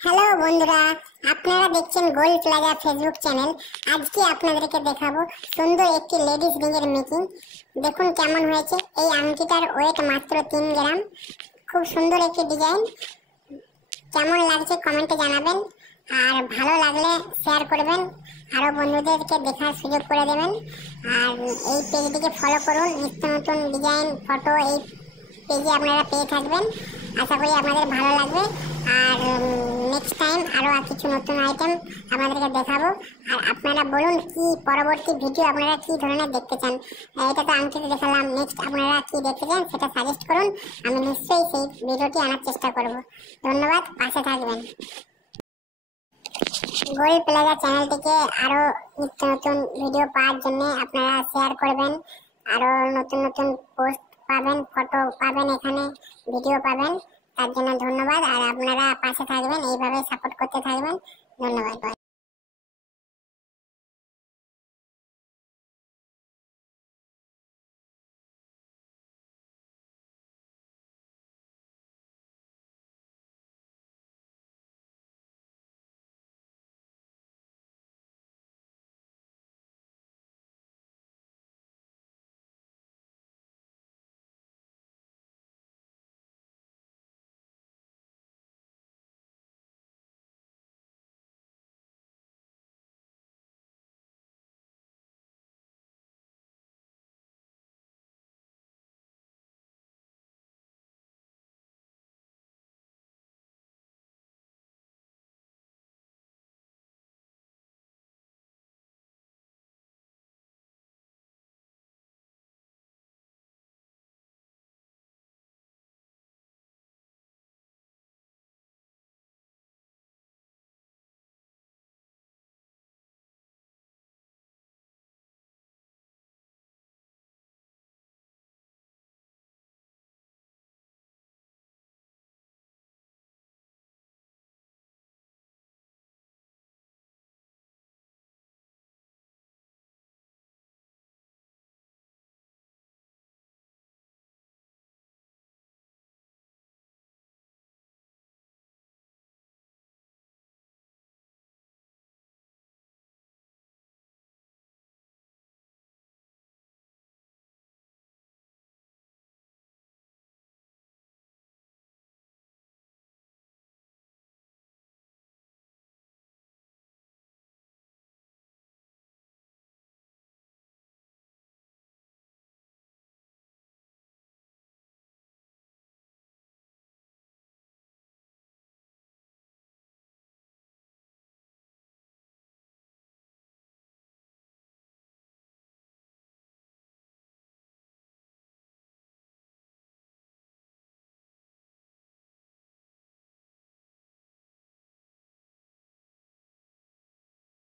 Hello বন্ধুরা, আপনারা দেখছেন গোল্ড প্লাজা ফেসবুক চ্যানেল। আজকে আপনাদেরকে দেখাবো সুন্দর একটি লেডিস রিংয়ের মেকিং। দেখুন কেমন হয়েছে। এই আংটিটার ওয়েট মাত্র 3 গ্রাম। খুব সুন্দর একটি ডিজাইন। কেমন লাগছে কমেন্টে জানাবেন, আর ভালো লাগলে শেয়ার করবেন, আরও বন্ধুদেরকে দেখার সুযোগ করে দেবেন। আর এই পেজটিকে ফলো করুন, নিত্য নতুন ডিজাইন ফটো এই পেজে আপনারা পেয়ে থাকবেন। আশা করি আপনাদের ভালো লাগবে। আর নেক্সট টাইম আরও কিছু নতুন আইটেম আপনাদেরকে দেখাবো। আর আপনারা বলুন কি পরবর্তী ভিডিও আপনারা কি ধরনের দেখতে চান। এটা তো আংটিতে দেখালাম, নেক্সট আপনারা কি দেখতে চান সেটা সাজেস্ট করুন। আমি নিশ্চয়ই সেই ভিডিওটি আনার চেষ্টা করব। ধন্যবাদ, পাশে থাকবেন। গোল্ড প্লাজা চ্যানেলটিকে আরও নিত্য নতুন ভিডিও পাওয়ার জন্য আপনারা শেয়ার করবেন। আরও নতুন নতুন পোস্ট পাবেন, ফটো পাবেন, এখানে ভিডিও পাবেন। তার জন্য ধন্যবাদ। আর আপনারা পাশে থাকবেন, এইভাবে সাপোর্ট করতে থাকবেন। ধন্যবাদ।